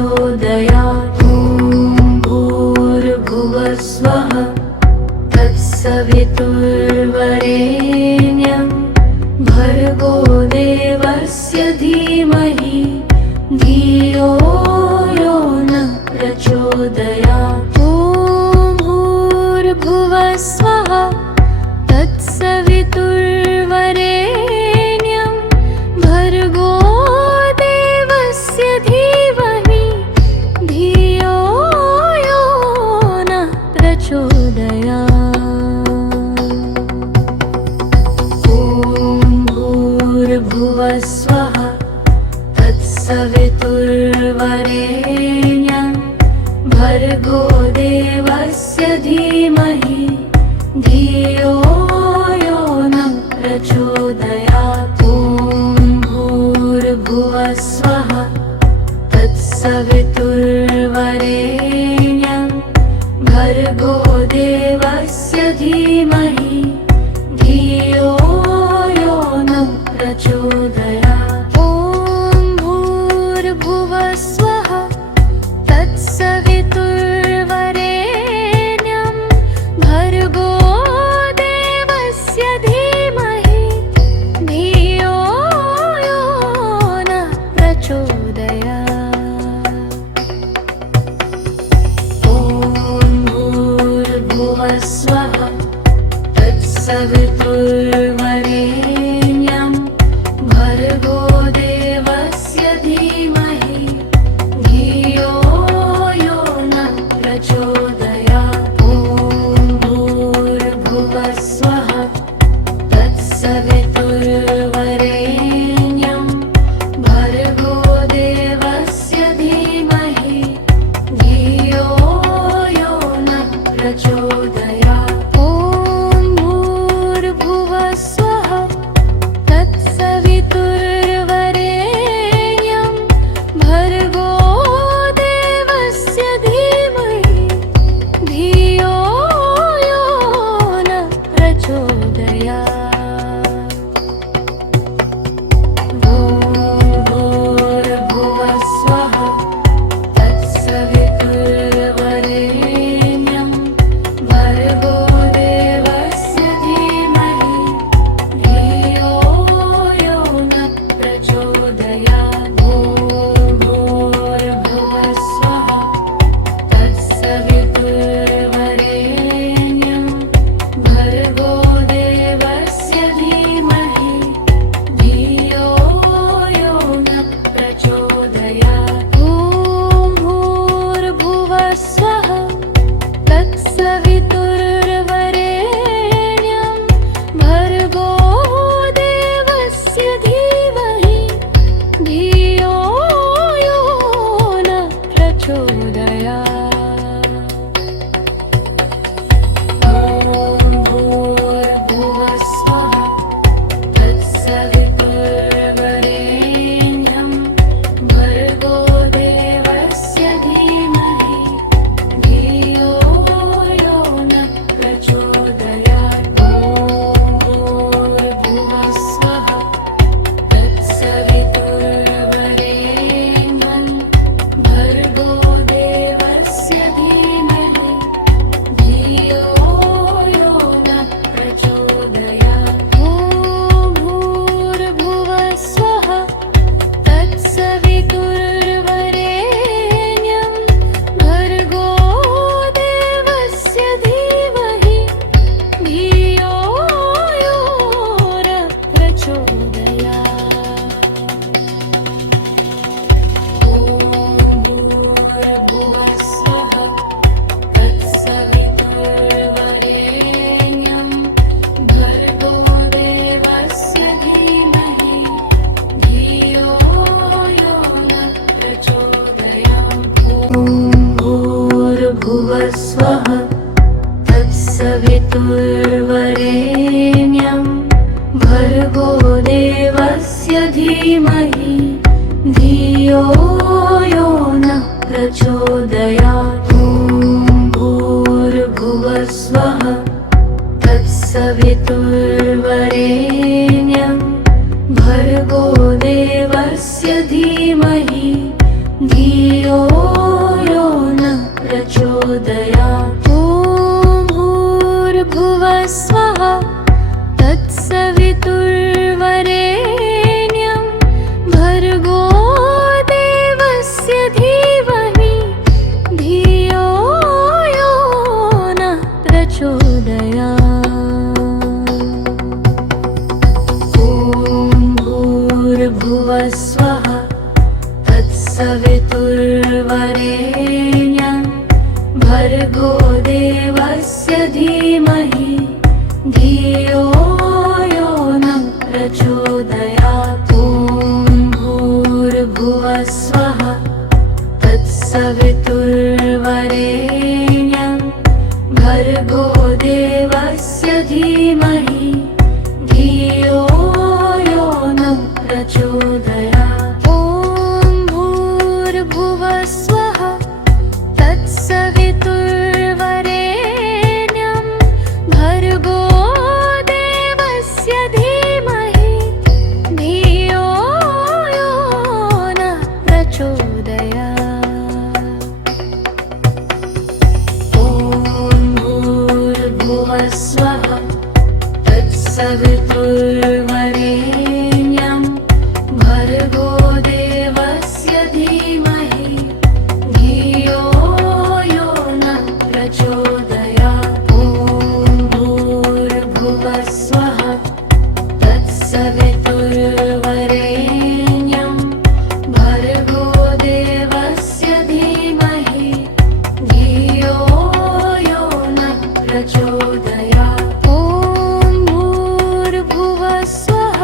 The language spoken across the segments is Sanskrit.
प्रचोदयात्। ॐ भूर्भुवस्वः तत्सवितुर्वरेण्यं भर्गो देवस्य धीमहि धियो यो नः प्रचोदयात्। ॐ भूर्भुवस्वः तत्सवितुर्वरेण्यं भर्गो देवस्य धीमहि धियो यो नः प्रचोदयात्। ॐ भूर्भुवस्वः तत्सवितुर्वरेण्यं भर्गो देवस्य धीमहि धियो यो नः प्रचोदयात्। ॐ भूर्भुवस्वः तत्सवितुर्वरेण्यं भर्गो देवस्य धीमहि धियो यो नः प्रचोदयात्। ॐ भूर्भुवस्वः तत्सवितुर्वरेण्यं भर्गो देवस्य धीमहि धियो यो नः प्रचोदयात्। ॐ भूर्भुवस्वः तत्सवितुर्वरेण्यं भर्गो देवस्य धीमहि धियो यो नः प्रचोदयात्। ॐ भूर्भुवस्वः तत्सवितुर्वरेण्यं भर्गो देवस्य धीमहि धियो यो नः प्रचोदयात्। ॐ भूर्भुवस्वः तत्सवितुर्वरेण्यं भर्गो देवस्य धीमहि धियो यो नः प्रचोदयात्। ॐ भूर्भुवस्वः तत्सवितुर्वरेण्यं भर्गो देवस्य धीमहि धियो यो नः प्रचोदयात्। ॐ भूर्भुवस्वः तत्सवितुर्वरेण्यं भर्गो देवस्य धीमहि धियो यो नः प्रचोदयात्। ॐ भूर्भुवस्वः तत्सवितुर्वरेण्यं भर्गो देवस्य धीमहि धियो यो नः प्रचोदयात्। ॐ भूर्भुवस्वः तत्सवितुर्वरेण्यं भर्गो देवस्य धीमहि धियो यो नः प्रचोदयात्। ॐ भूर्भुवस्वः तत्सवितुर्वरेण्यं भर्गो देवस्य धीमहि धियो यो नः प्रचोदयात्। ॐ भूर्भुवस्वः तत्सवितुर्वरेण्यं भर्गो देवस्य धीमहि धियो यो नः प्रचोदयात्। ॐ भूर्भुवस्वः तत्सवितुर्वरेण्यं भर्गो देवस्य धीमहि धियो यो नः प्रचोदयात्। ॐ भूर्भुवस्वः तत्सवितुर्वरेण्यं भर्गो देवस्य धीमहि धियो यो नः प्रचोदयात्। ॐ भूर्भुवस्वः तत्सवितुर्वरेण्यं भर्गो देवस्य धीमहि धियो स्वहा तत्सवितुर्वरेण्यं भर्गो देवस्य धीमहि धियो यो नः प्रचोदयात्। ॐ भूर्भुवः स्वः तत्सवितुर्वरेण्यं भर्गो देवस्य धीमहि धियो यो नः प्रचोदयात्। ॐ भूर्भुवः स्वः तत्सवितुर्वरेण्यं भर्गो देवस्य धीमहि धियो यो नः प्रचोदयात्। ॐ भूर्भुवः स्वः तत्सवितुर्वरेण्यं भर्गो देवस्य धीमहि धियो यो नः प्रचोदयात्। ॐ भूर्भुवः स्वः तत्सवितुर्वरेण्यं भर्गो देवस्य धीमहि धियो यो नः प्रचोदयात्। ॐ भूर्भुवः स्वः तत्सवितुर्वरेण्यं भर्गो देवस्य धीमहि धियो यो नः प्रचोदयात्। ॐ भूर्भुवः स्वः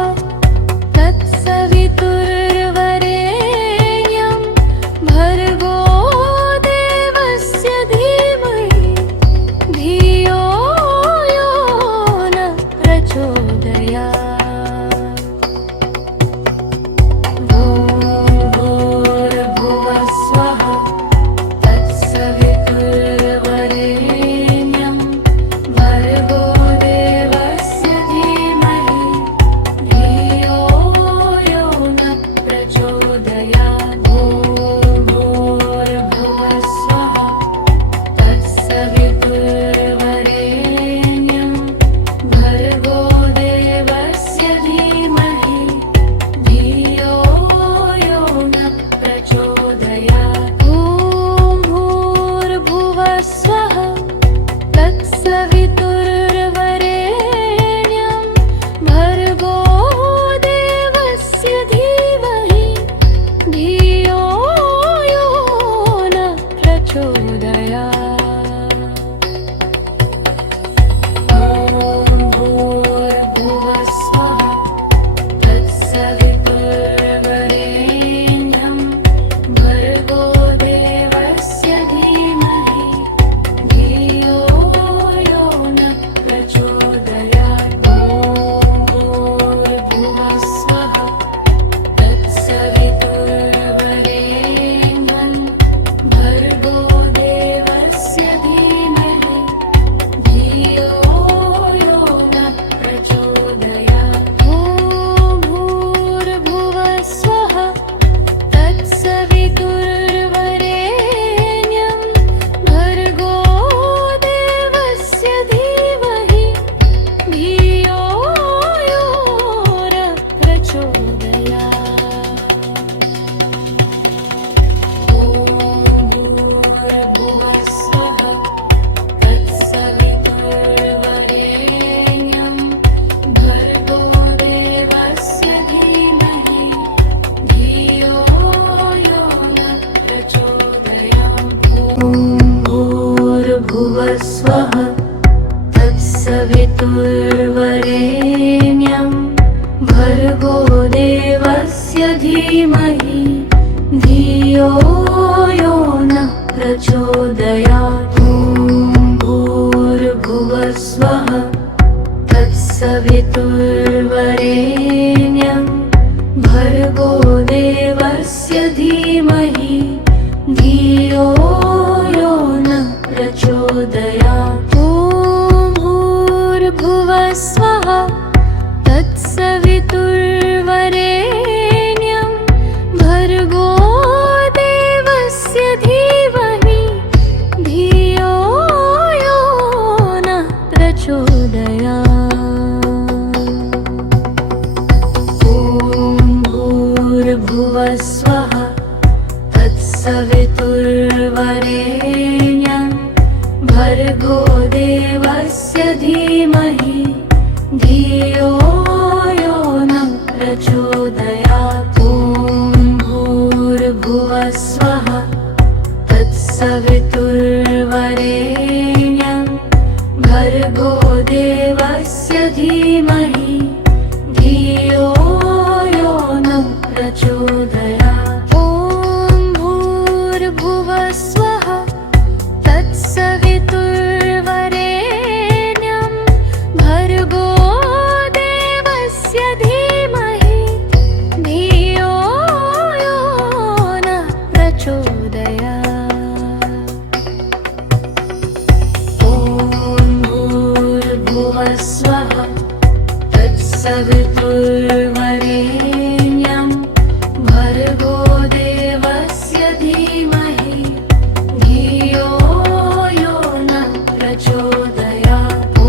तत्सवितुर्वरेण्यं भर्गो देवस्य धीमहि धियो यो नः प्रचोदयात्। ॐ भूर्भुवः स्वः तत्सवितुर्वरेण्यं भर्गो देवस्य धीमहि धियो यो नः प्रचोदयात्। ॐ भूर्भुवः स्वः तत्सवितुर्वरेण्यं भर्गो देवस्य धीमहि धियो यो नः प्रचोदयात्। ॐ भूर्भुवः स्वः तत्सवितुर्वरेण्यं भर्गो देवस्य धीमहि धियो यो नः प्रचोदयात्। ॐ भूर्भुवः स्वः तत्सवितुर्वरेण्यं भर्गो देवस्य धीमहि धियो यो नः प्रचोदयात्। ॐ भूर्भुवः स्वः तत्सवितुर्वरेण्यं भर्गो देवस्य धीमहि धियो यो नः प्रचोदयात्। ॐ भूर्भुवः स्वः तत्सवितुर्वरेण्यं भर्गो देवस्य धीमहि धियो यो नः प्रचोदयात्। ॐ भूर्भुवः स्वः तत्सवितुर्वरेण्यं भर्गो देवस्य धीमहि धियो यो नः प्रचोदयात्। ॐ भूर्भुवः स्वः तत्सवितुर्वरेण्यं भर्गो देवस्य धीमहि धियो यो नः प्रचोदयात्। ॐ भूर्भुवः स्वः तत्सवितुर्वरेण्यं भर्गो देवस्य धीमहि धियो यो नः प्रचोदयात्। ॐ भूर्भुवः स्वः तत्सवितुर्वरेण्यं भर्गो देवस्य धीमहि धियो यो नः प्रचोदयात्। तत्सवितुर्वरेण्यं भर्गो देवस्य धीमहि धियो यो न प्रचोदयात्। ॐ भूर्भुवः स्वः तत्सवितुर्वरेण्यं भर्गो देवस्य धीमहि धियो यो न प्रचोदयात्। ॐ भूर्भुवः स्वः तत्सवितुर्वरेण्यं भर्गो देवस्य धीमहि धियो यो न प्रचोदयात्। ॐ भूर्भुवः स्वः तत्सवितुर्वरेण्यं भर्गो देवस्य धीमहि धियो यो न प्रचोदयात्। ॐ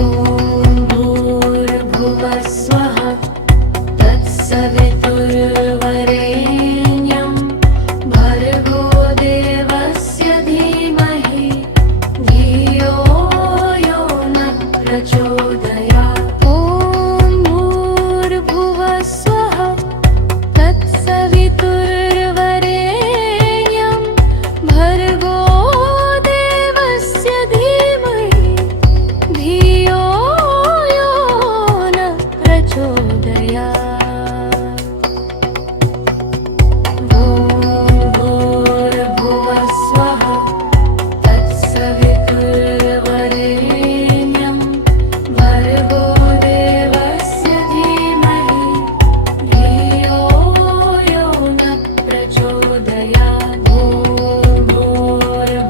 भूर्भुवः स्वः तत्सवितुर्वरेण्यं भर्गो देवस्य धीमहि धियो यो न प्रचोदयात्। ॐ भूर्भुवः स्वः तत्सवितुर्वरेण्यं भर्गो देवस्य धीमहि धियो यो न प्रचोदयात्। ॐ भूर्भुवः स्वः तत्सवितुर्वरेण्यं भर्गो देवस्य धीमहि धियो यो न प्रचोदयात्। ॐ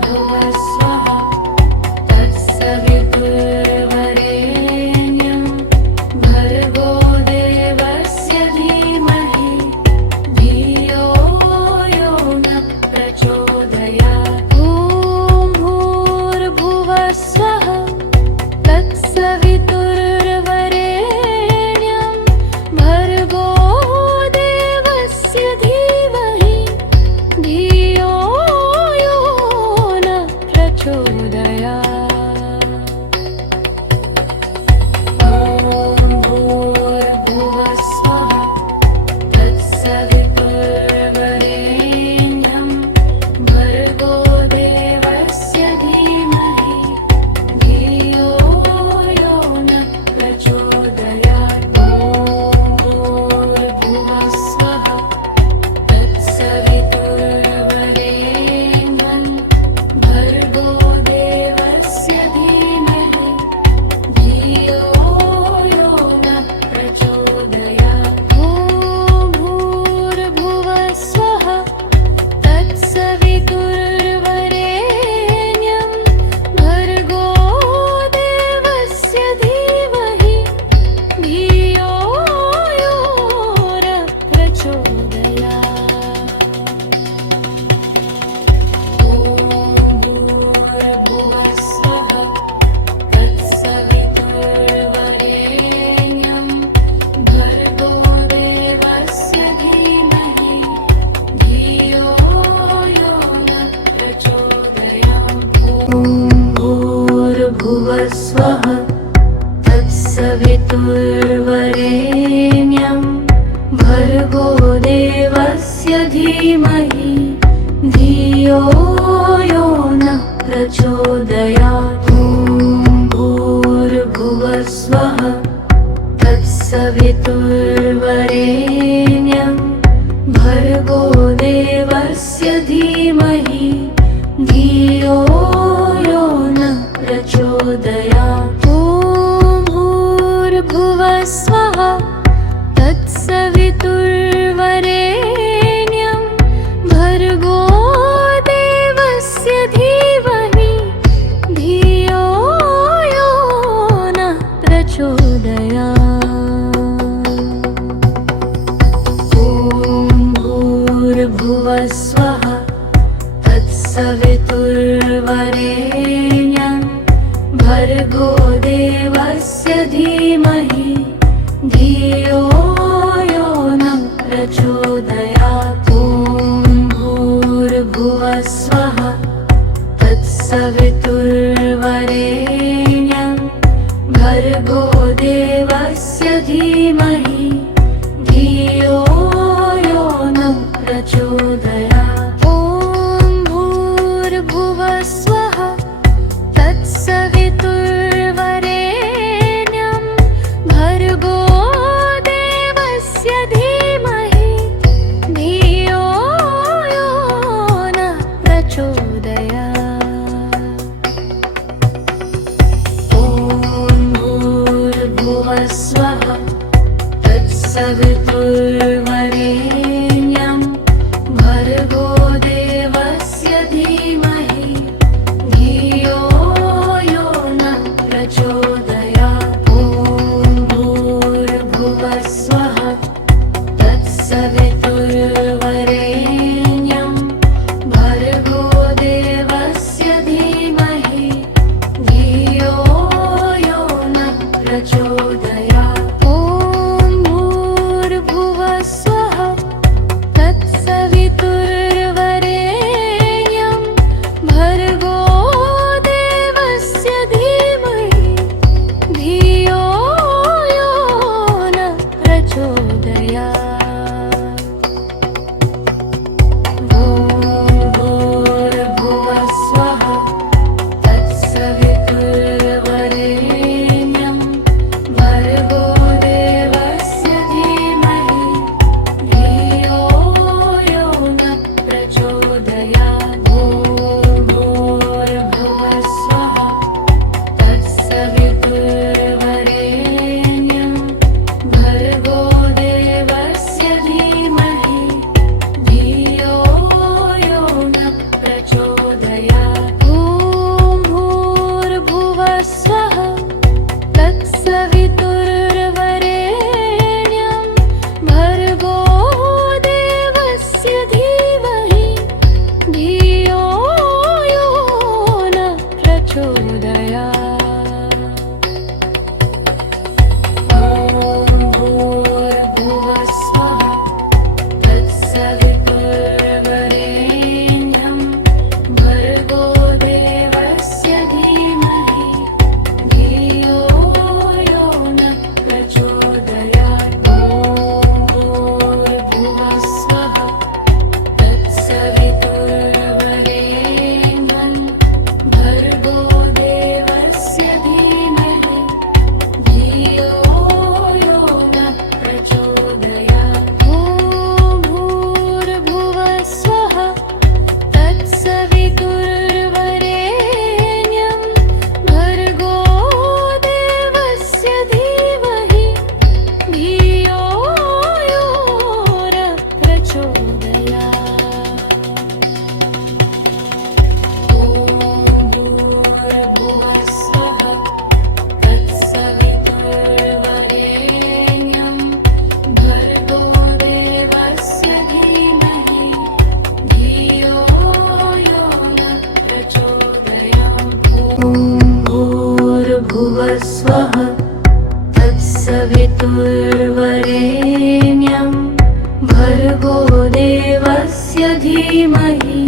भूर्भुवः स्वः तत्सवितुर्वरेण्यं भर्गो देवस्य धीमहि धियो यो न प्रचोदयात्। ॐ भूर्भुवः स्वः तत्सवितुर्वरेण्यं भर्गो देवस्य धीमहि धियो यो न प्रचोदयात्। ॐ भूर्भुवः स्वः तत्सवितुर्वरेण्यं भर्गो देवस्य धीमहि धियो यो न प्रचोदयात्। ॐ भूर्भुवः स्वः तत्सवितुर्वरेण्यं भर्गो देवस्य धीमहि धियो यो न प्रचोदयात्। ॐ भूर्भुवः स्वः तत्सवितुर्वरेण्यं भर्गो देवस्य धीमहि धियो यो न प्रचोदयात्। ॐ भूर्भुवः स्वः तत्सवितुर्वरेण्यं भर्गो देवस्य धीमहि धियो यो न प्रचोदयात्। ॐ भूर्भुवः स्वः तत्सवितुर्वरेण्यं भर्गो देवस्य धीमहि धियो यो न प्रचोदयात्। ॐ भूर्भुवः स्वः तत्सवितुर्वरेण्यं भर्गो देवस्य धीमहि धियो यो न प्रचोदयात्। ॐ भूर्भुवः स्वः तत्सवितुर्वरेण्यं भर्गो देवस्य धीमहि धियो यो न प्रचोदयात्। ॐ भूर्भुवः स्वः तत्सवितुर्वरेण्यं भर्गो देवस्य धीमहि धियो यो न प्रचोदयात्। ॐ भूर्भुवः स्वः स्वहा तत्सवितुर्वरेण्यं भर्गो देवस्य धीमहि धियो यो न प्रचोदयात्। ॐ भूर्भुवः स्वः तत्सवितुर्वरेण्यं भर्गो देवस्य धीमहि धियो यो न प्रचोदयात्। ॐ भूर्भुवः स्वः तत्सवितुर्वरेण्यं भर्गो देवस्य धीमहि धियो यो न प्रचोदयात्। ॐ भूर्भुवः स्वः तत्सवितुर्वरेण्यं भर्गो देवस्य धीमहि धियो यो न प्रचोदयात्। ॐ भूर्भुवः स्वः तत्सवितुर्वरेण्यं भर्गो देवस्य धीमहि धियो यो न प्रचोदयात्। ॐ भूर्भुवः स्वः तत्सवितुर्वरेण्यं भर्गो देवस्य धीमहि धियो यो न प्रचोदयात्। ॐ भूर्भुवः स्वः तत्सवितुर्वरेण्यं भर्गो देवस्य धीमहि धियो यो न प्रचोदयात्। ॐ भूर्भुवः स्वः तत्सवितुर्वरेण्यं भर्गो देवस्य धीमहि धियो यो न प्रचोदयात्। ॐ भूर्भुवः स्वः तत्सवितुर्वरेण्यं भर्गो देवस्य धीमहि धियो यो न प्रचोदयात्। ॐ भूर्भुवः स्वः तत्सवितुर्वरेण्यं भर्गो देवस्य धीमहि धियो यो न प्रचोदयात्। ॐ भूर्भुवः स्वः तत्सवितुर्वरेण्यं भर्गो देवस्य धीमहि धियो यो न प्रचोदयात्। ॐ भूर्भुवः स्वः तत्सवितुर्वरेण्यं भर्गो देवस्य धीमहि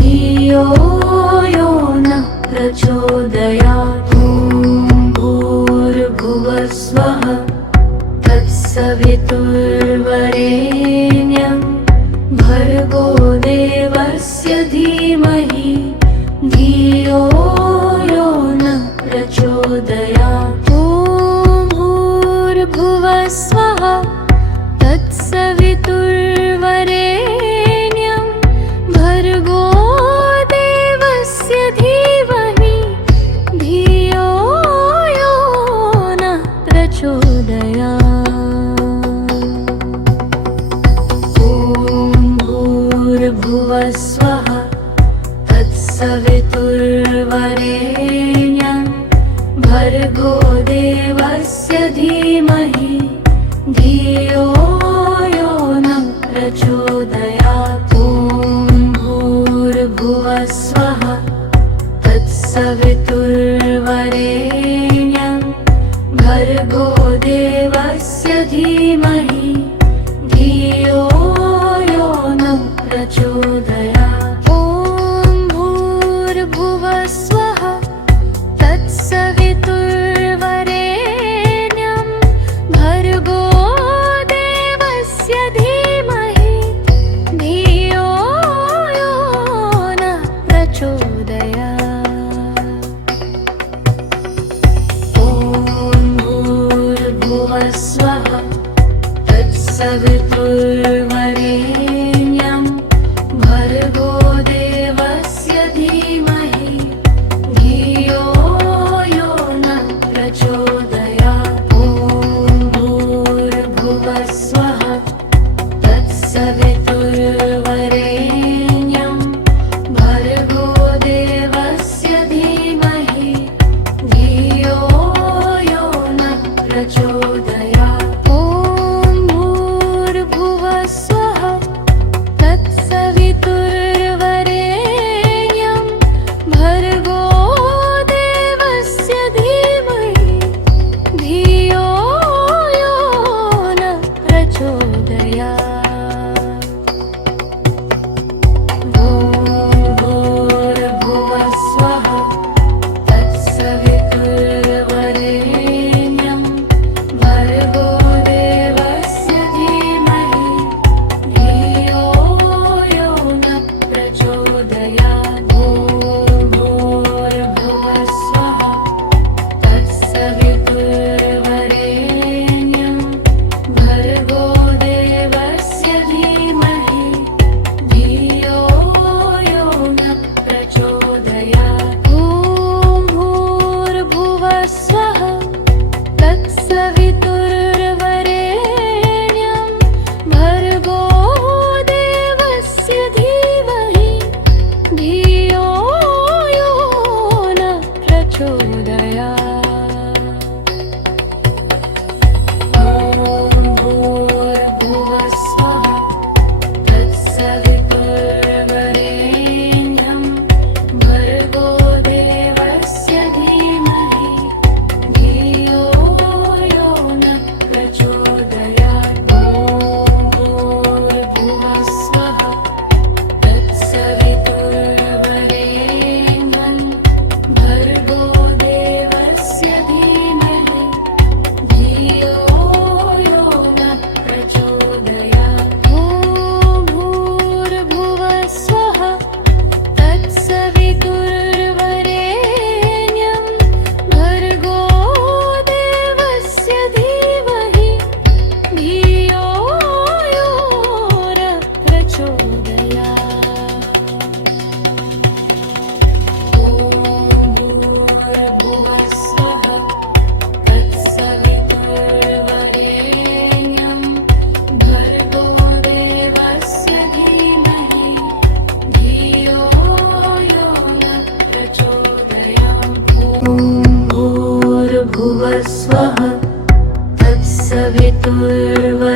धियो यो न प्रचोदयात्। ॐ भूर्भुवः स्वः तत्सवितुर्वरेण्यं भर्गो देवस्य धीमहि धियो यो न प्रचोदयात्। ॐ भूर्भुवः स्वः तत्सवितुर्वरेण्यं भर्गो देवस्य धीमहि धियो यो न प्रचोदयात्। ॐ भूर्भुवः स्वः तत्सवितुर्वरेण्यं भर्गो देवस्य धीमहि धियो यो न प्रचोदयात्। ॐ भूर्भुवः स्वः तत्सवितुर्वरेण्यं भर्गो देवस्य धीमहि धियो यो न प्रचोदयात्। ॐ भूर्भुवः स्वः तत्सवितुर्वरेण्यं भर्गो देवस्य धीमहि धियो यो न प्रचोदयात्। ॐ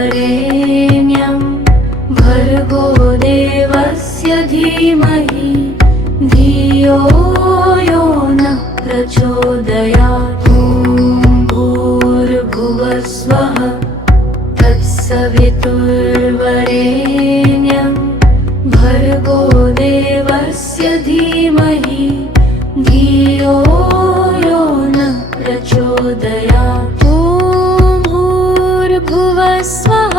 तत्सवितुर्वरेण्यं भर्गो देवस्य धीमहि धियो यो नः प्रचोदयात् ॐ भूर्भुवस्वः तत्सवितुर्वरेण्यं भर्गो देवस्य धीमहि धियो यो नः प्रचोदयात् ॐ भूर्भुवस्वः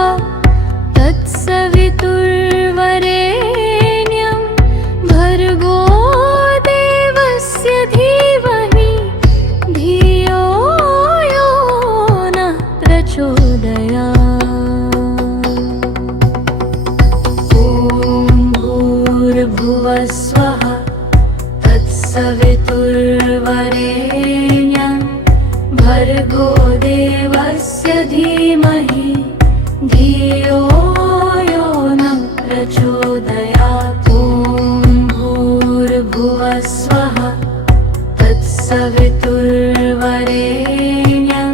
तत्सवितुर्वरेण्यं भर्गो देवस्य धीमहि धियो यो नः प्रचोदयात् ॐ भूर्भुवस्वः तत्सवितुर्वरेण्यं भर्गो देवस्य धीमहि धियो यो नः प्रचोदयात् ॐ भूर्भुवस्वः तत्सवितुर्वरेण्यं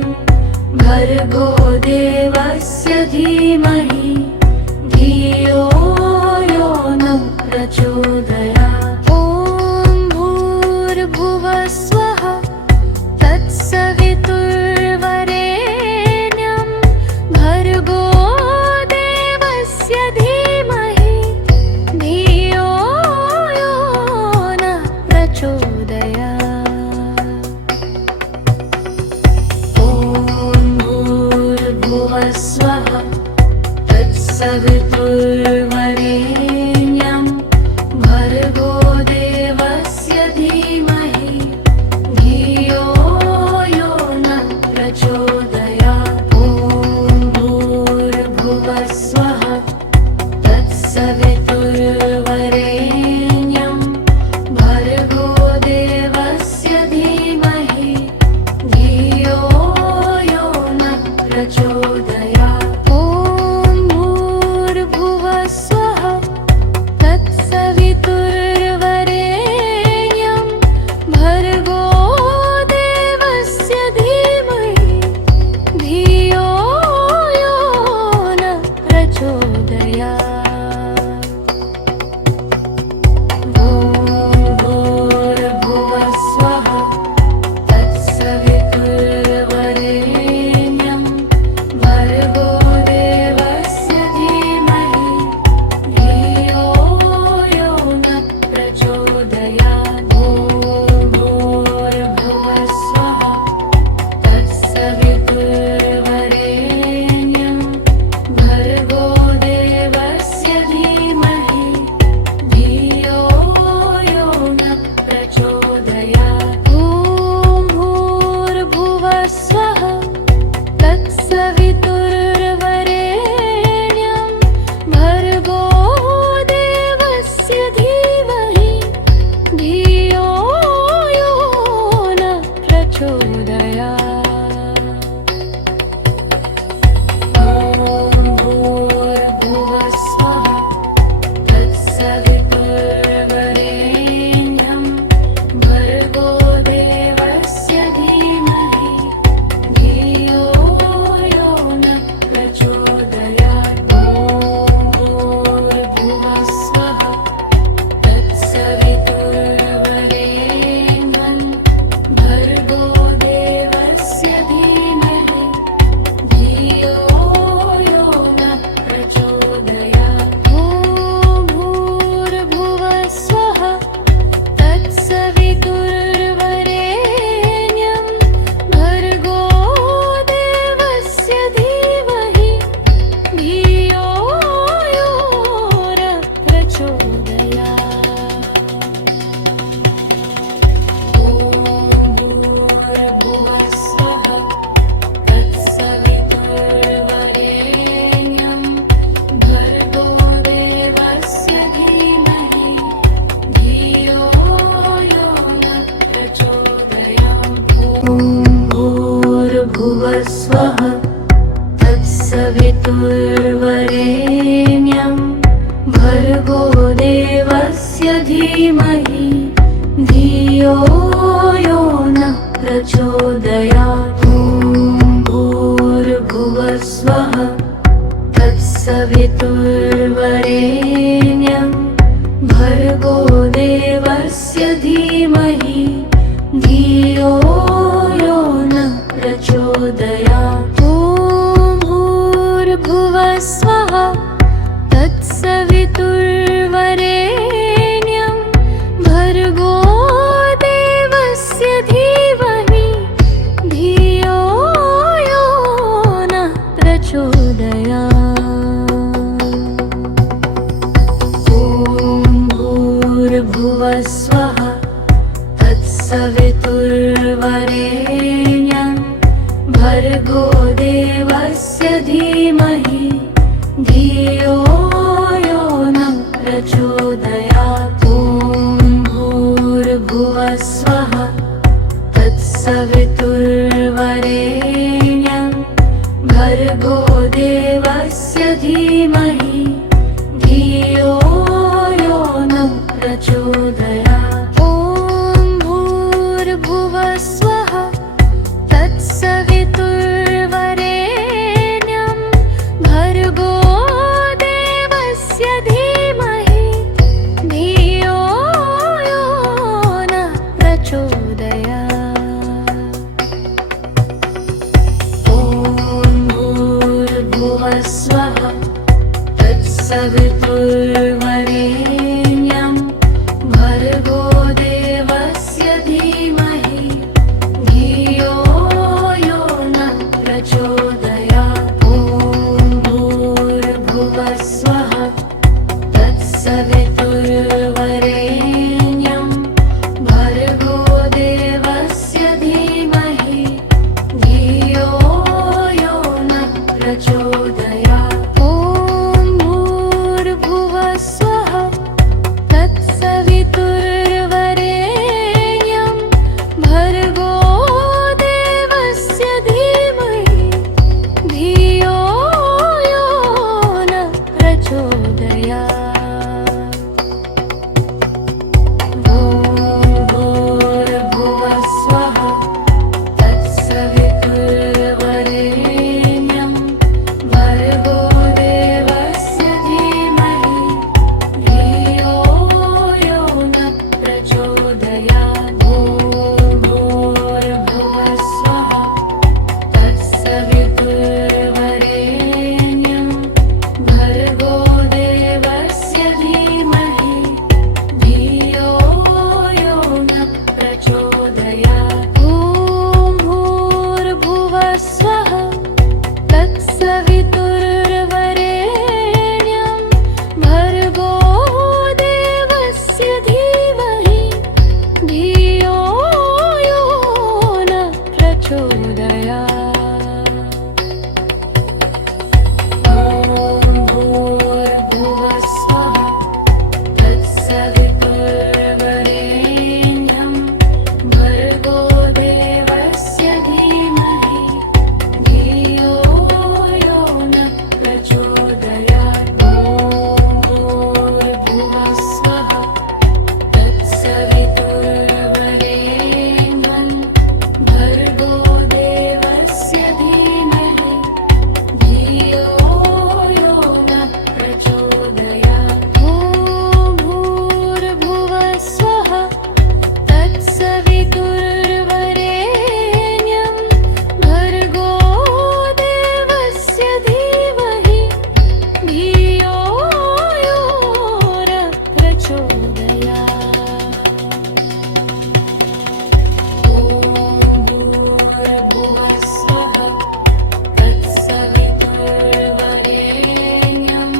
भर्गो देवस्य धीमहि धियो यो नः प्रचोदयात् ॐ भूर्भुवस्वः तत्सवितुर्वरेण्यं भर्गो देवस्य धीमहि धियो यो नः प्रचोदयात् ॐ भूर्भुवस्वः धीमहि धियो यो न प्रचोदयात्। ॐ भूर्भुवः स्वः तत्सवितुर्वरेण्यं भर्गो देवस्य धीमहि धियो यो न प्रचोदयात्। ॐ भूर्भुवः स्वः तत्सवितुर्वरेण्यं भर्गो देवस्य धीमहि धियो यो न प्रचोदयात्। ॐ भूर्भुवः स्वः तत्सवितुर्वरेण्यं भर्गो देवस्य धीमहि धियो यो न प्रचोदयात्। ॐ भूर्भुवः स्वः तत्सवितुर्वरेण्यं भर्गो देवस्य धीमहि धियो यो न प्रचोदयात्। ॐ भूर्भुवः स्वः तत्सवितुर्वरेण्यं भर्गो देवस्य धीमहि धियो यो न प्रचोदयात्। ॐ भूर्भुवः स्वः तत्सवितुर्वरेण्यं भर्गो देवस्य धीमहि धियो यो न प्रचोदयात्। ॐ भूर्भुवः स्वः तत्सवितुर्वरेण्यं भर्गो देवस्य धीमहि धियो यो न प्रचोदयात्। ॐ भूर्भुवः स्वः तत्सवितुर्वरेण्यं भर्गो देवस्य धीमहि धियो यो न प्रचोदयात्। ॐ भूर्भुवः स्वः तत्सवितुर्वरेण्यं भर्गो देवस्य धीमहि धियो यो न प्रचोदयात्। ॐ भूर्भुवः स्वः तत्सवितुर्वरेण्यं भर्गो देवस्य धीमहि धियो यो न प्रचोदयात्। ॐ भूर्भुवः स्वः तत्सवितुर्वरेण्यं भर्गो देवस्य धीमहि धियो यो न प्रचोदयात्। ॐ भूर्भुवः स्वः तत्सवितुर्वरेण्यं भर्गो देवस्य धीमहि धियो यो न प्रचोदयात्। ॐ भूर्भुवः स्वः तत्सवितुर्वरेण्यं भर्गो देवस्य धीमहि धियो यो न प्रचोदयात्। ॐ भूर्भुवः स्वः तत्सवितुर्वरेण्यं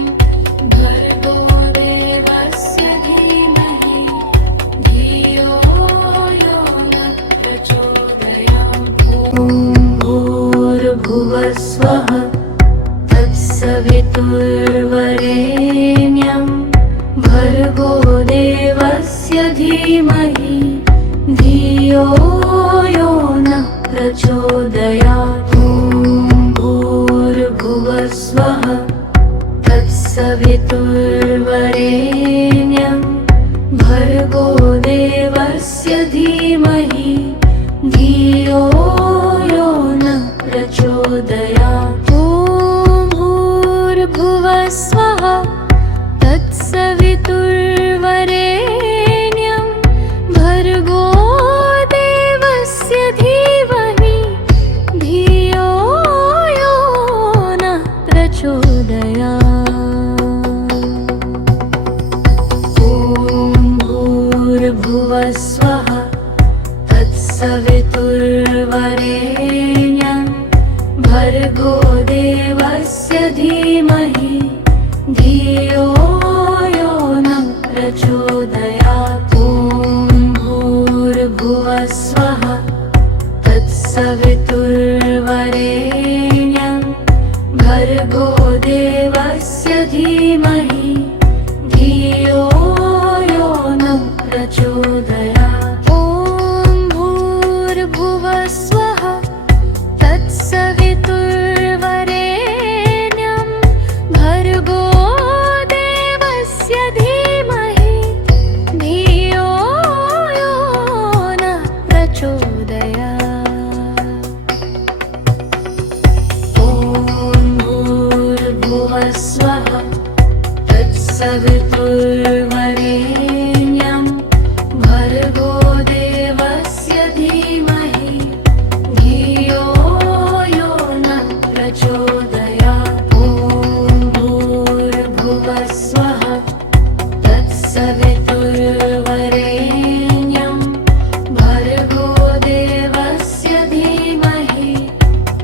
भर्गो देवस्य धीमहि धियो यो न प्रचोदयात्। ॐ भूर्भुवः स्वः तत्सवितुर्वरेण्यं भर्गो देवस्य धीमहि धियो यो न प्रचोदयात्। ॐ भूर्भुवः स्वः तत्सवितुर्वरेण्यं भर्गो देवस्य धीमहि धियो यो न प्रचोदयात्। ॐ भूर्भुवः स्वः तत्सवितुर्वरेण्यं भर्गो भुवस्वः तत्सवितुर्वरेण्यं भर्गो देवस्य धीमहि धियो यो न प्रचोदयात् ॐ भूर्भुवस्वः तत्सवितुर्वरेण्यं भर्गो देवस्य धीमहि धियो यो न प्रचोदयात् ॐ भूर्भुवस्वः तत्सवितुर्वरेण्यं भर्गो देवस्य धीमहि धियो यो न प्रचोदयात् ॐ भूर्भुवस्वः तत्सवितुर्वरेण्यं भर्गो देवस्य धीमहि धियो यो न प्रचोदयात् ॐ भूर्भुवस्वः तत्सवितुर्वरेण्यं भर्गो देवस्य धीमहि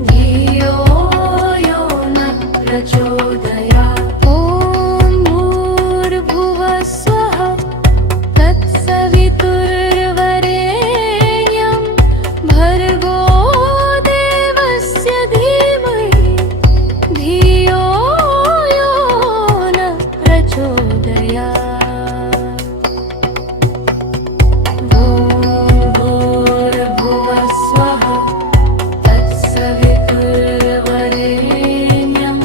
धियो यो न प्रचोदयात् ॐ भूर्भुवस्वः तत्सवितुर्वरेण्यं भर्गो देवस्य धीमहि धियो यो न प्रचोदयात् ॐ भूर्भुवस्वः तत्सवितुर्वरेण्यं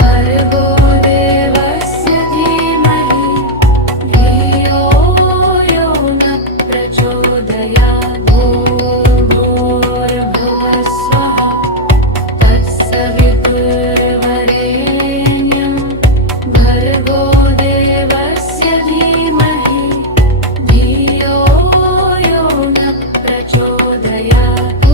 भर्गो देवस्य धीमहि धियो यो न प्रचोदयात् ॐ भूर्भुवस्वः तत्सवितुर्वरेण्यं भर्गो देवस्य धीमहि धियो यो न प्रचोदयात् ॐ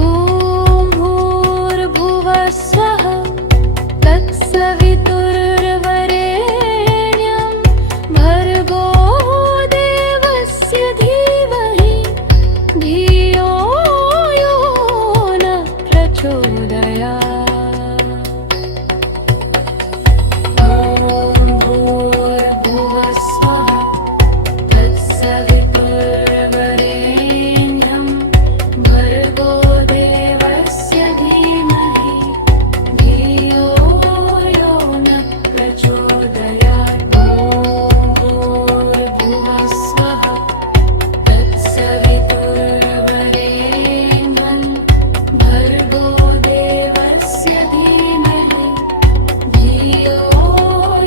भूर्भुवस्वः तत्सवितुर्वरेण्यं भर्गो देवस्य धीमहि धियो यो न प्रचोदयात् ॐ भूर्भुवस्वः तत्सवितुर्वरेण्यं भर्गो देवस्य धीमहि धियो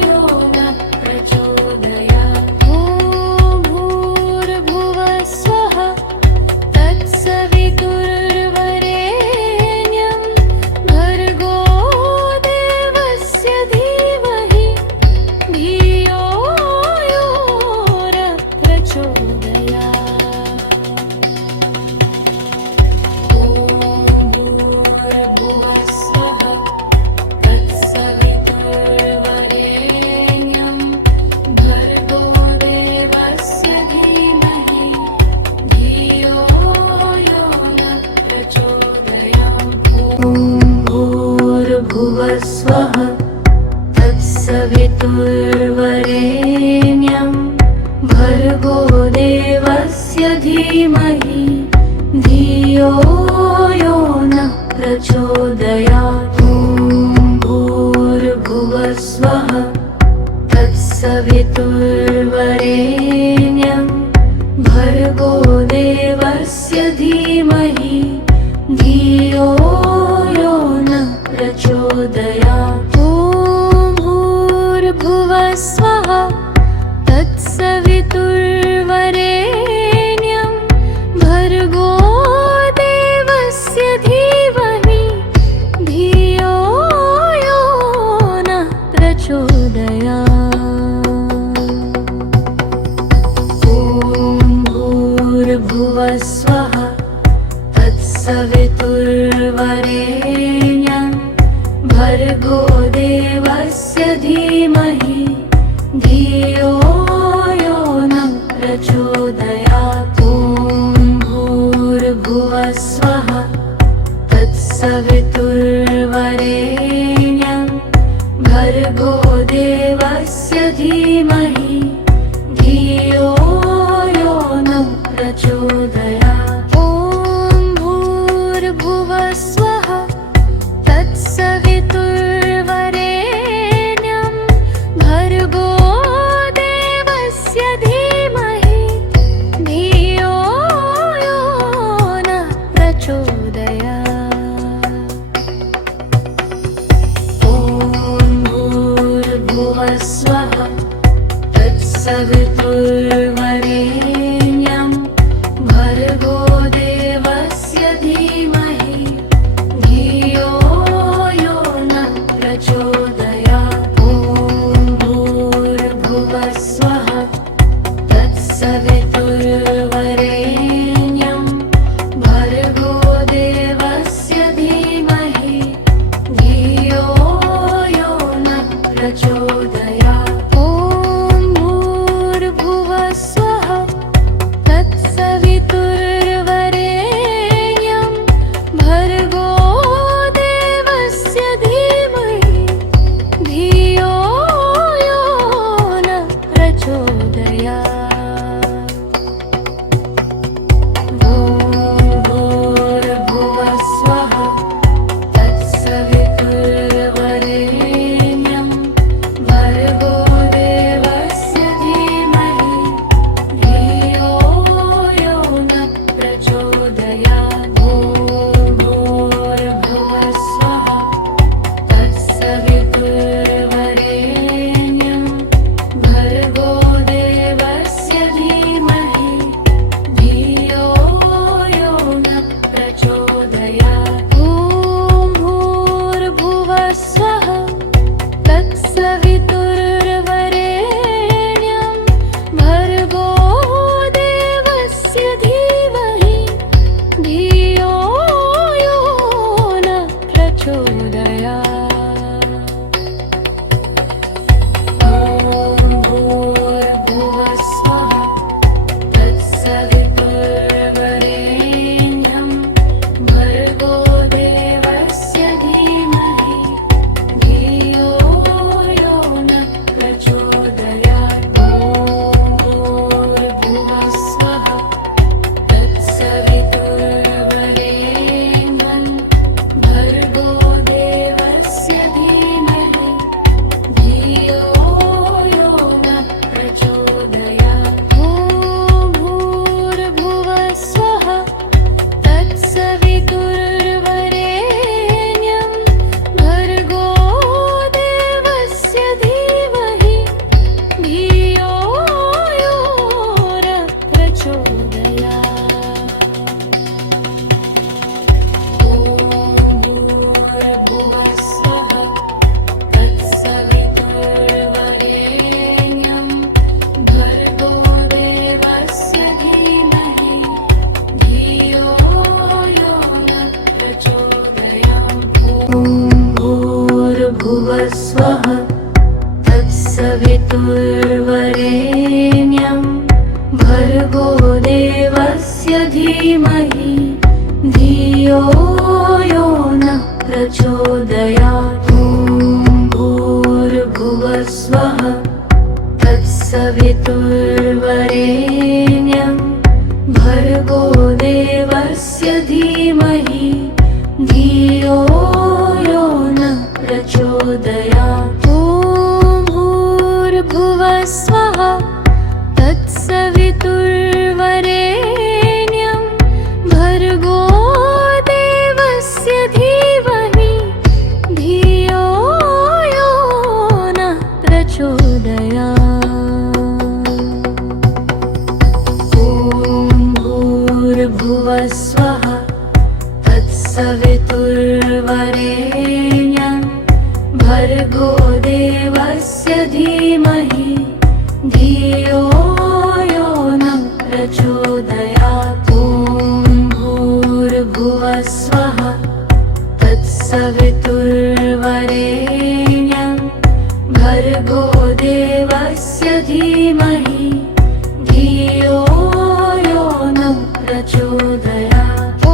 यो न प्रचोदयात् ॐ भूर्भुवस्वः तत्सवितुर्वरेण्यं भर्गो देवस्य धीमहि धियो यो न प्रचोदयात् ॐ भूर्भुवस्वः तत्सवितुर्वरेण्यं भर्गो देवस्य धीमहि धियो यो न प्रचोदयात् ॐ भूर्भुवस्वः तत्सवितुर्वरेण्यं भर्गो देवस्य धीमहि धियो यो न प्रचोदयात् ॐ भूर्भुवस्वः तत्सवितुर्वरेण्यं भर्गो देवस्य धीमहि धियो यो न प्रचोदयात् ॐ भूर्भुवस्वः तत्सवितुर्वरेण्यं भर्गो देवस्य धीमहि धियो यो न प्रचोदयात् ॐ भूर्भुवस्वः तत्सवितुर्वरेण्यं भर्गो देवस्य धीमहि धियो यो न प्रचोदयात् ॐ भूर्भुवस्वः तत्सवितुर्वरेण्यं भर्गो देवस्य धीमहि धियो यो न प्रचोदयात् ॐ प्रचोदयात्। ॐ भूर्भुवः स्वः तत्सवितुर्वरेण्यं भर्गो देवस्य धीमहि धियो यो नः प्रचोदयात्। ॐ भूर्भुवः स्वः तत्सवितुर्वरेण्यं भर्गो देवस्य धीमहि धियो यो नः प्रचोदयात्। ॐ भूर्भुवः स्वः तत्सवितुर्वरेण्यं भर्गो देवस्य धीमहि धियो यो नः प्रचोदयात्। ॐ भूर्भुवः स्वः तत्सवितुर्वरेण्यं भर्गो देवस्य धीमहि धियो यो नः प्रचोदयात्। ॐ भूर्भुवः स्वः तत्सवितुर्वरेण्यं भर्गो देवस्य धीमहि धियो यो नः प्रचोदयात्। ॐ भूर्भुवः स्वः तत्सवितुर्वरेण्यं भर्गो देवस्य धीमहि धियो यो नः प्रचोदयात्। ॐ भूर्भुवः स्वः तत्सवितुर्वरेण्यं भर्गो देवस्य धीमहि धियो यो नः प्रचोदयात्। ॐ भूर्भुवः स्वः तत्सवितुर्वरेण्यं भर्गो देवस्य धीमहि धियो यो नः प्रचोदयात्। ॐ भूर्भुवः स्वः तत्सवितुर्वरेण्यं भर्गो देवस्य धीमहि धियो यो नः प्रचोदयात्। ॐ भूर्भुवः स्वः तत्सवितुर्वरेण्यं भर्गो देवस्य धीमहि धियो यो नः प्रचोदयात्। ॐ भूर्भुवः स्वः तत्सवितुर्वरेण्यं भर्गो देवस्य धीमहि धियो यो नः प्रचोदयात्। ॐ भूर्भुवः स्वः तत्सवितुर्वरेण्यं भर्गो देवस्य धीमहि धियो यो नः प्रचोदयात्। ॐ भूर्भुवः स्वः तत्सवितुर्वरेण्यं भर्गो देवस्य धीमहि धियो यो नः प्रचोदयात्। ॐ भूर्भुवः स्वः तत्सवितुर्वरेण्यं भर्गो देवस्य धीमहि धियो यो नः प्रचोदयात्। ॐ भूर्भुवः स्वः तत्सवितुर्वरेण्यं भर्गो देवस्य धीमहि धियो यो नः प्रचोदयात्। ॐ भूर्भुवः स्वः तत्सवितुर्वरेण्यं भर्गो देवस्य धीमहि धियो यो नः प्रचोदयात्। ॐ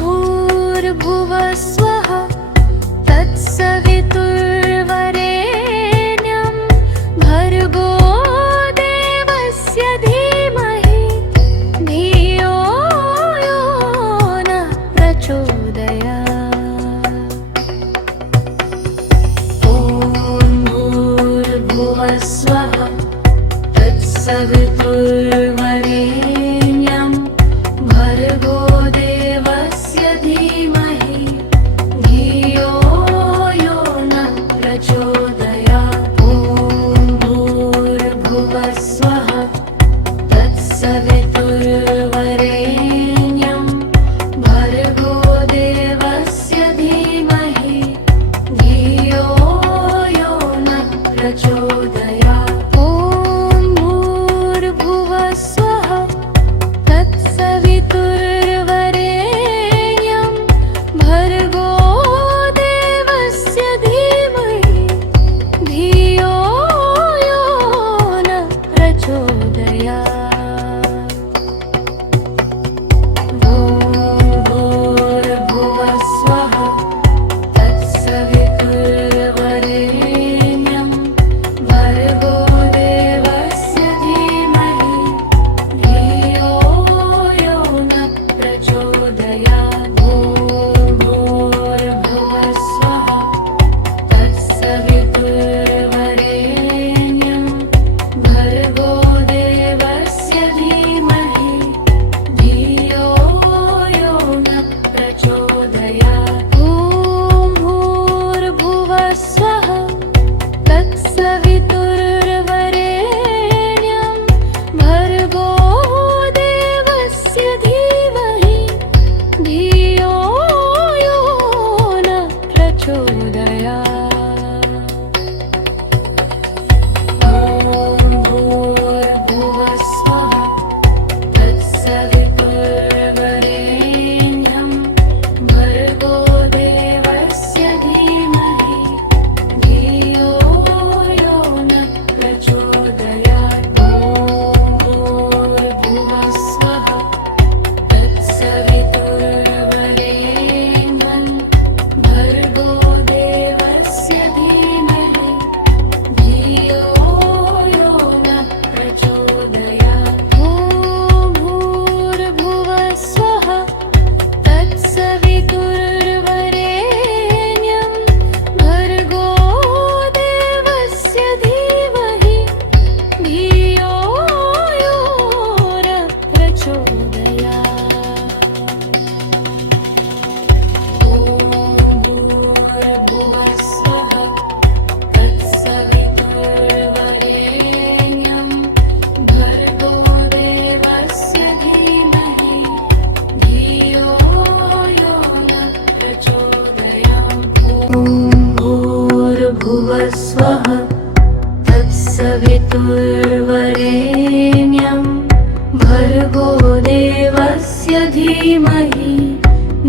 भूर्भुवः स्वः तत्सवितुर्वरेण्यं भर्गो देवस्य धीमहि धियो स्वः तत्सवितुर्वरेण्यं भर्गो देवस्य धीमहि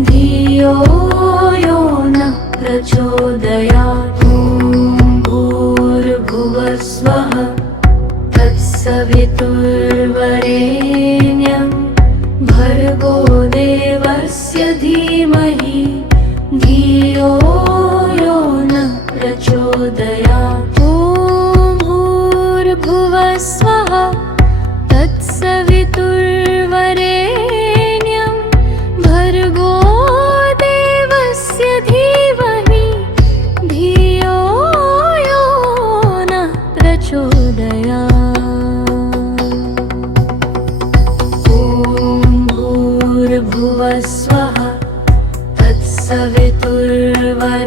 धियो यो नः प्रचोदयात्। ॐ भूर्भुवः स्वः तत्सवितुर्वरेण्यं भर्गो देवस्य धीमहि धियो यो नः प्रचोदयात्। ॐ भूर्भुवः स्वः तत्सवितुर्वरेण्यं भर्गो देवस्य धीमहि धियो यो नः प्रचोदयात्। ॐ भूर्भुवः स्वः तत्सवितुर्वरेण्यं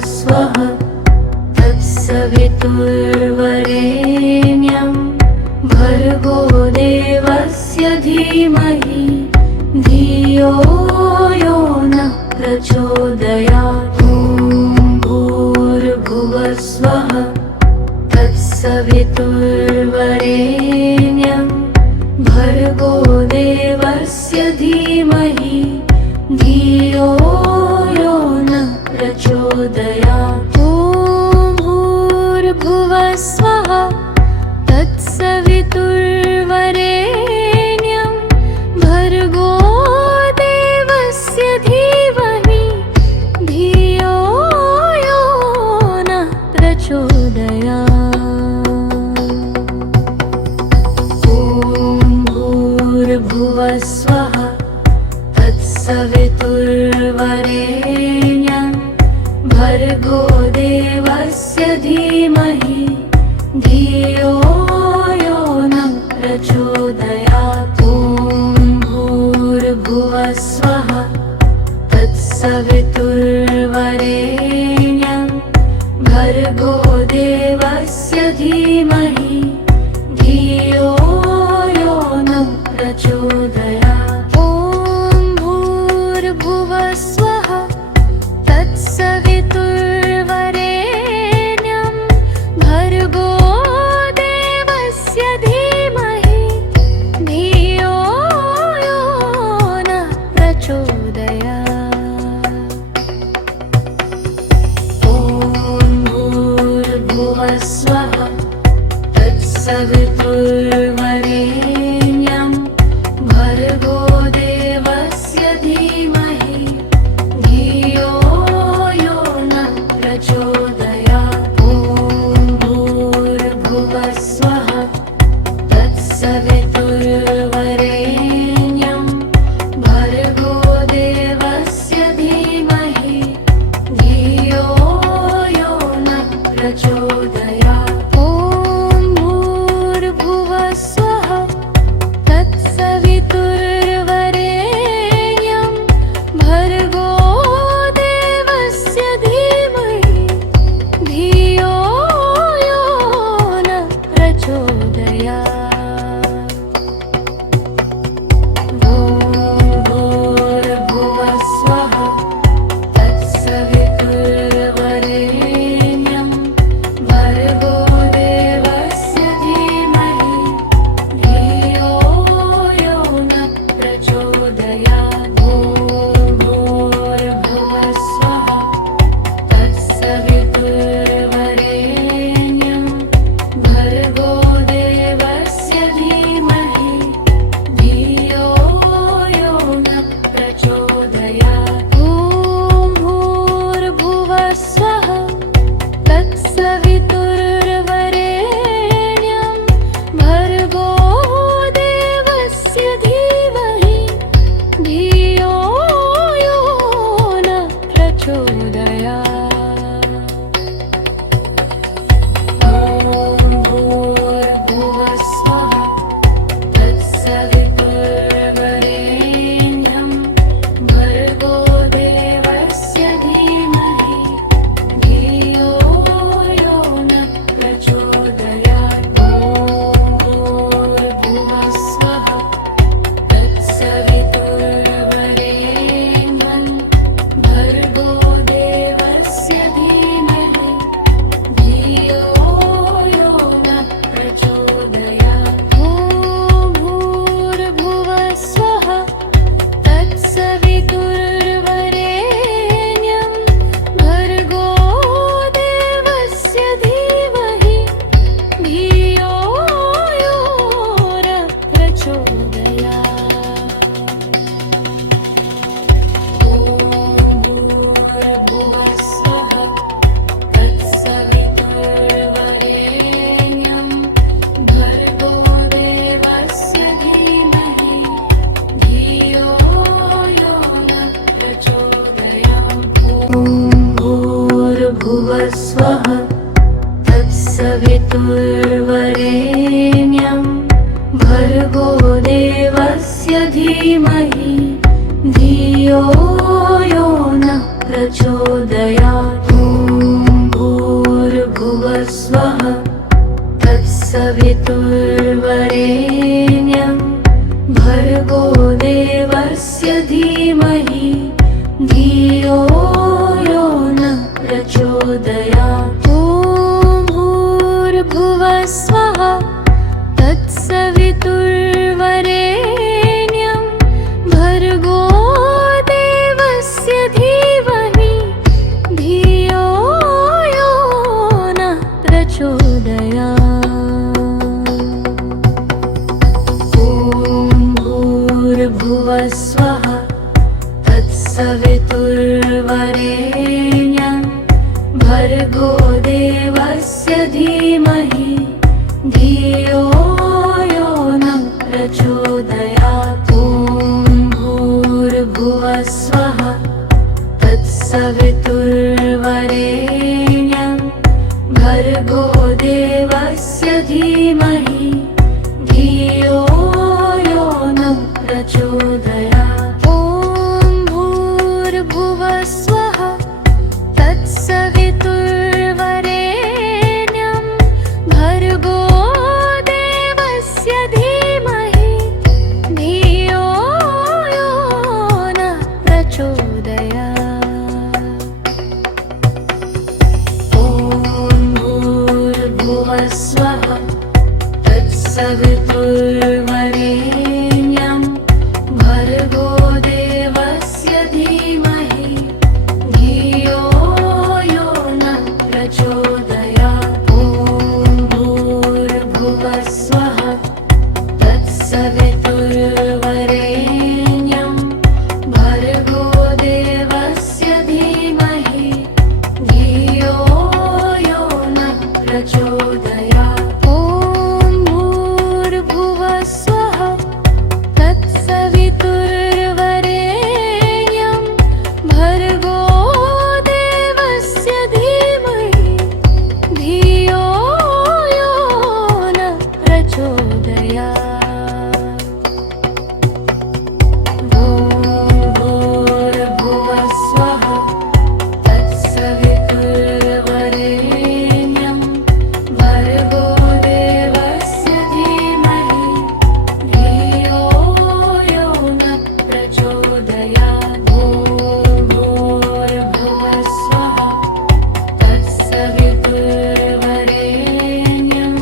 भुवस्वः तत्सवितुर्वरेण्यं भर्गो देवस्य धीमहि धियो यो नः प्रचोदयात्। ॐ भूर्भुवस्वः तत्सवितुर्वरेण्यं भर्गो देवस्य धीमहि धियो यो नः प्रचोदयात्। ॐ भूर्भुवस्वः तत्सवितुर्वरेण्यं भर्गो देवस्य धीमहि धियो यो नः प्रचोदयात्। ॐ भूर्भुवस्वः तत्सवितुर्वरेण्यं भर्गो देवस्य धीमहि धियो यो नः प्रचोदयात्। ॐ भूर्भुवस्वः तत्सवितुर्वरेण्यं भर्गो देवस्य धीमहि धियो यो नः प्रचोदयात्। ॐ भूर्भुवस्वः तत्सवितुर्वरेण्यं भर्गो देवस्य धीमहि धियो यो नः प्रचोदयात्। ॐ भूर्भुवस्वः तत्सवितुर्वरेण्यं भर्गो देवस्य धीमहि धियो यो नः प्रचोदयात्। ॐ भूर्भुवस्वः तत्सवितुर्वरेण्यं भर्गो देवस्य धीमहि धियो यो नः प्रचोदयात्। ॐ भूर्भुवस्वः तत्सवितुर्वरेण्यं भर्गो देवस्य धीमहि धियो यो नः प्रचोदयात्। ॐ भूर्भुवस्वः तत्सवितुर्वरेण्यं भर्गो देवस्य धीमहि धियो यो नः प्रचोदयात्। ॐ भूर्भुवस्वः तत्सवितुर्वरेण्यं भर्गो देवस्य धीमहि धियो यो नः प्रचोदयात्। ॐ भूर्भुवस्वः तत्सवितुर्वरेण्यं भर्गो देवस्य धीमहि धियो यो नः प्रचोदयात्। ॐ भूर्भुवस्वः तत्सवितुर्वरेण्यं भर्गो देवस्य धीमहि धियो यो नः प्रचोदयात्। ॐ भूर्भुवस्वः तत्सवितुर्वरेण्यं भर्गो देवस्य धीमहि धियो यो नः प्रचोदयात्। ॐ भूर्भुवस्वः तत्सवितुर्वरेण्यं भर्गो देवस्य धीमहि धियो यो नः प्रचोदयात्। ॐ भूर्भुवस्वः तत्सवितुर्वरेण्यं भर्गो देवस्य धीमहि धियो यो नः प्रचोदयात्। ॐ भूर्भुवस्वः तत्सवितुर्वरेण्यं भर्गो देवस्य धीमहि धियो यो नः प्रचोदयात्। ॐ तत्सवितुर्वरेण्यं भर्गो देवस्य धीमहि धियो यो न प्रचोदयात्। ॐ भूर्भुवः स्वः तत्सवितुर्वरेण्यं भर्गो देवस्य धीमहि धियो यो न प्रचोदयात्। ॐ भूर्भुवः स्वः तत्सवितुर्वरेण्यं भर्गो देवस्य धीमहि धियो यो न प्रचोदयात्। ॐ भूर्भुवः स्वः तत्सवितुर्वरेण्यं भर्गो देवस्य धीमहि धियो यो न प्रचोदयात्। ॐ भूर्भुवः स्वः तत्सवितुर्वरेण्यं भर्गो देवस्य धीमहि धियो यो न प्रचोदयात्। ॐ भूर्भुवः स्वः तत्सवितुर्वरेण्यं भर्गो देवस्य धीमहि धियो यो न प्रचोदयात्। ॐ भूर्भुवः स्वः तत्सवितुर्वरेण्यं भर्गो देवस्य धीमहि धियो यो न प्रचोदयात्। ॐ भूर्भुवः स्वः तत्सवितुर्वरेण्यं भर्गो देवस्य धीमहि धियो यो न प्रचोदयात्। ॐ भूर्भुवः स्वः तत्सवितुर्वरेण्यं भर्गो देवस्य धीमहि धियो यो न प्रचोदयात्। ॐ भूर्भुवः स्वः तत्सवितुर्वरेण्यं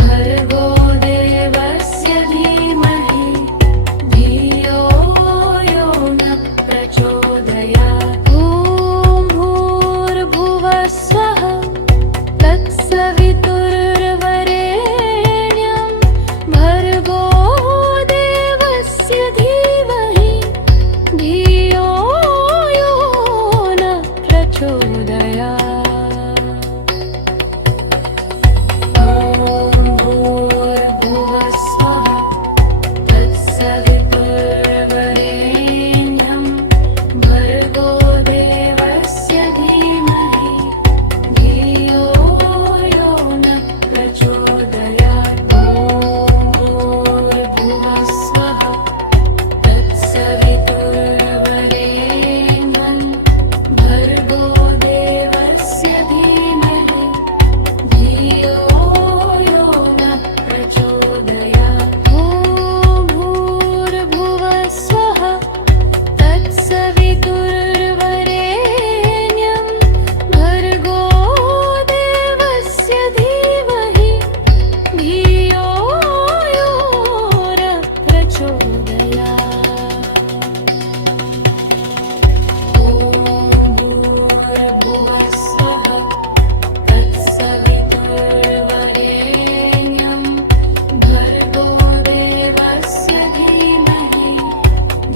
भर्गो देवस्य धीमहि धियो यो न प्रचोदयात्। ॐ भूर्भुवः स्वः तत्सवितुर्वरेण्यं भर्गो देवस्य धीमहि धियो यो न प्रचोदयात्। ॐ भूर्भुवः स्वः तत्सवितुर्वरेण्यं भर्गो देवस्य धीमहि धियो यो न प्रचोदयात्। ॐ भूर्भुवः स्वः तत्सवितुर्वरेण्यं भर्गो देवस्य धीमहि धियो यो न प्रचोदयात्। ॐ भूर्भुवः स्वः तत्सवितुर्वरेण्यं भर्गो देवस्य धीमहि धियो यो न प्रचोदयात्। ॐ भूर्भुवः स्वः तत्सवितुर्वरेण्यं भर्गो देवस्य धीमहि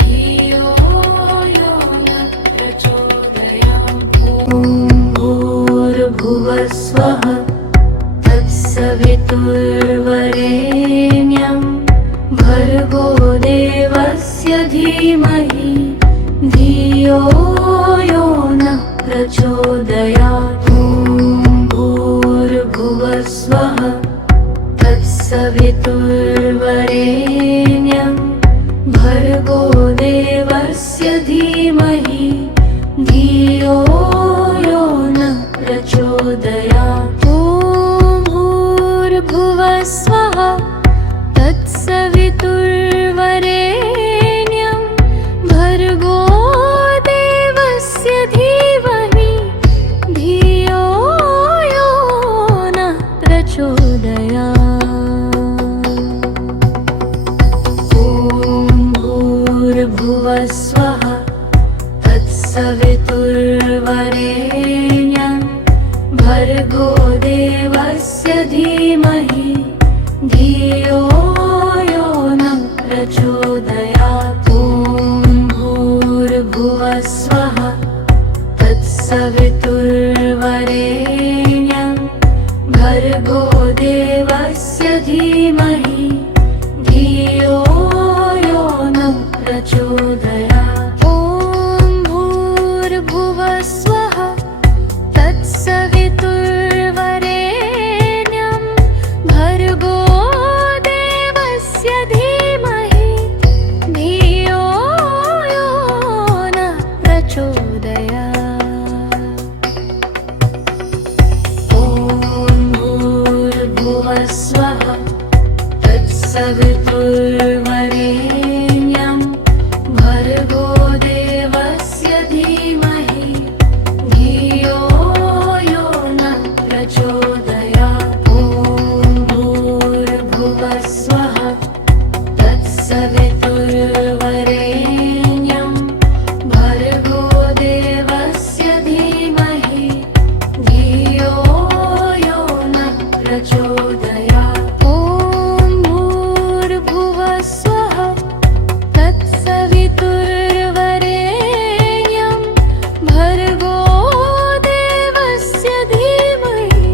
धियो यो न प्रचोदयात्। ॐ भूर्भुवः स्वः तत्सवितुर्वरेण्यं भर्गो देवस्य धीमहि धियो यो न प्रचोदयात्। ॐ भूर्भुवः स्वः तत्सवितुर्वरेण्यं भर्गो देवस्य धीमहि धियो यो न प्रचोदयात्। ॐ भूर्भुवः भूर्भुवस्वः तत्सवितुर्वरेण्यं भर्गो देवस्य धीमहि धियो यो न प्रचोदयात् ॐ भूर्भुवस्वः तत्सवितुर्वरेण्यं भर्गो देवस्य धीमहि धियो यो न प्रचोदयात् ॐ भूर्भुवस्वः तत्सवितुर्वरेण्यं भर्गो देवस्य धीमहि धियो यो न प्रचोदयात् ॐ भूर्भुवस्वः तत्सवितुर्वरेण्यं भर्गो देवस्य धीमहि धियो यो न प्रचोदयात् ॐ भूर्भुवस्वः तत्सवितुर्वरेण्यं भर्गो देवस्य धीमहि धियो यो न प्रचोदयात् ॐ भूर्भुवस्वः तत्सवितुर्वरेण्यं भर्गो देवस्य धीमहि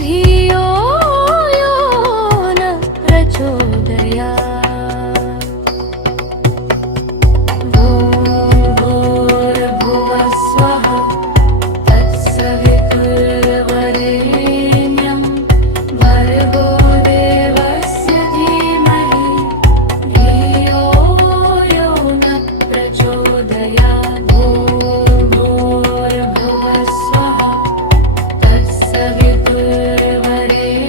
धियो यो न प्रचोदयात् ॐ भूर्भुवस्वः तत्सवितुर्वरेण्यं भर्गो देवस्य धीमहि धियो यो न प्रचोदयात् ॐ भूर्भुवस्वः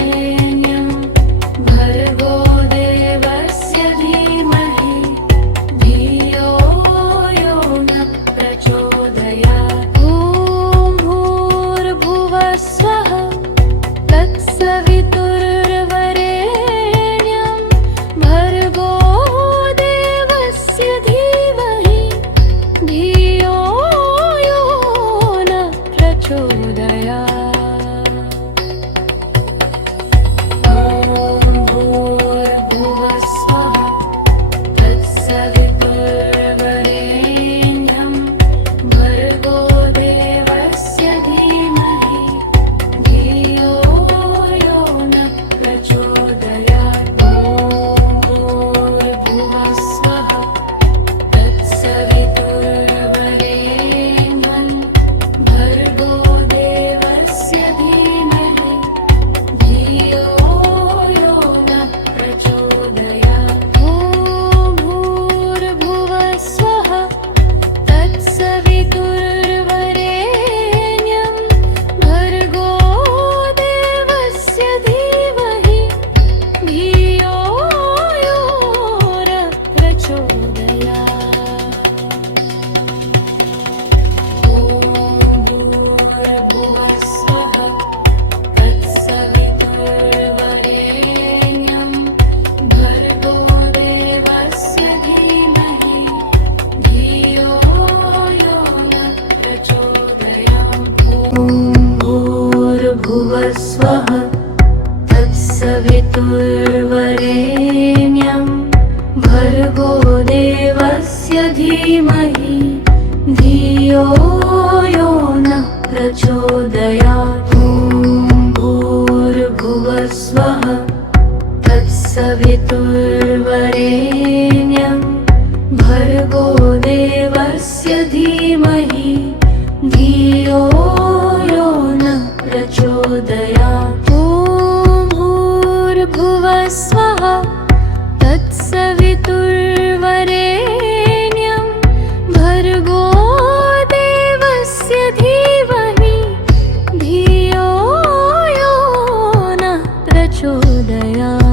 तत्सवितुर्वरेण्यं भर्गो देवस्य धीमहि धियो यो न प्रचोदयात् ॐ भूर्भुवस्वः तत्सवितुर्वरेण्यं भर्गो देवस्य धीमहि धियो यो न प्रचोदयात् ॐ भूर्भुवस्वः तत्सवितुर्वरेण्यं भर्गो देवस्य धीमहि धियो यो न प्रचोदयात् ॐ भूर्भुवस्वः तत्सवितुर्वरेण्यं भर्गो देवस्य धीमहि धियो यो न प्रचोदयात् ॐ भूर्भुवस्वः तत्सवितुर्वरेण्यं भर्गो देवस्य धीमहि धियो यो न प्रचोदयात् ॐ भूर्भुवस्वः तत्सवितुर्वरेण्यं भर्गो देवस्य धीमहि धियो यो न प्रचोदयात् ॐ भूर्भुवस्वः तत्सवितुर्वरेण्यं भर्गो देवस्य धीमहि धियो यो न प्रचोदयात् ॐ भूर्भुवस्वः तत्सवितुर्वरेण्यं भर्गो देवस्य धीमहि धियो यो न प्रचोदयात् ॐ भूर्भुवस्वः तत्सवितुर्वरेण्यं भर्गो देवस्य धीमहि धियो यो न प्रचोदयात्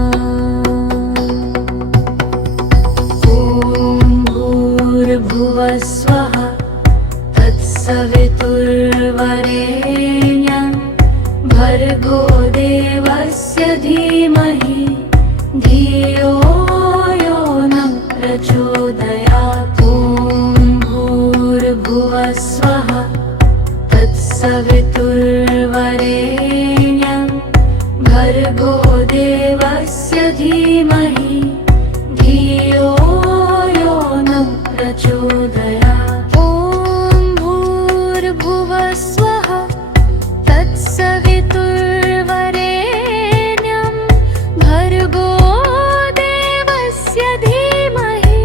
देवस्य धीमहि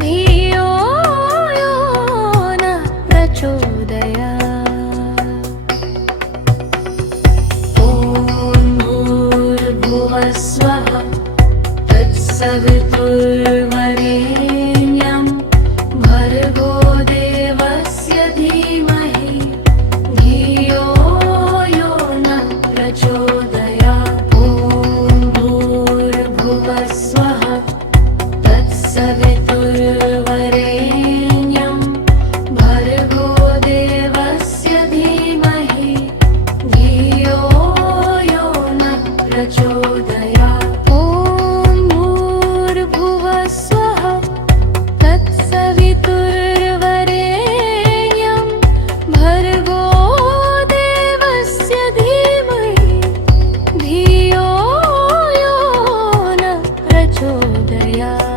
धियो यो न प्रचोदयात्। ॐ भूर्भुवः स्वः तत्सवितुर्वरेण्यं भर्गो देवस्य धीमहि धियो यो न प्रचोदयात्। ॐ भूर्भुवः स्वः तत्सवितुर्वरेण्यं भर्गो देवस्य धीमहि धियो यो न प्रचोदयात्। ॐ भूर्भुवः स्वः तत्सवितुर्वरेण्यं भर्गो देवस्य धीमहि धियो यो न प्रचोदयात्।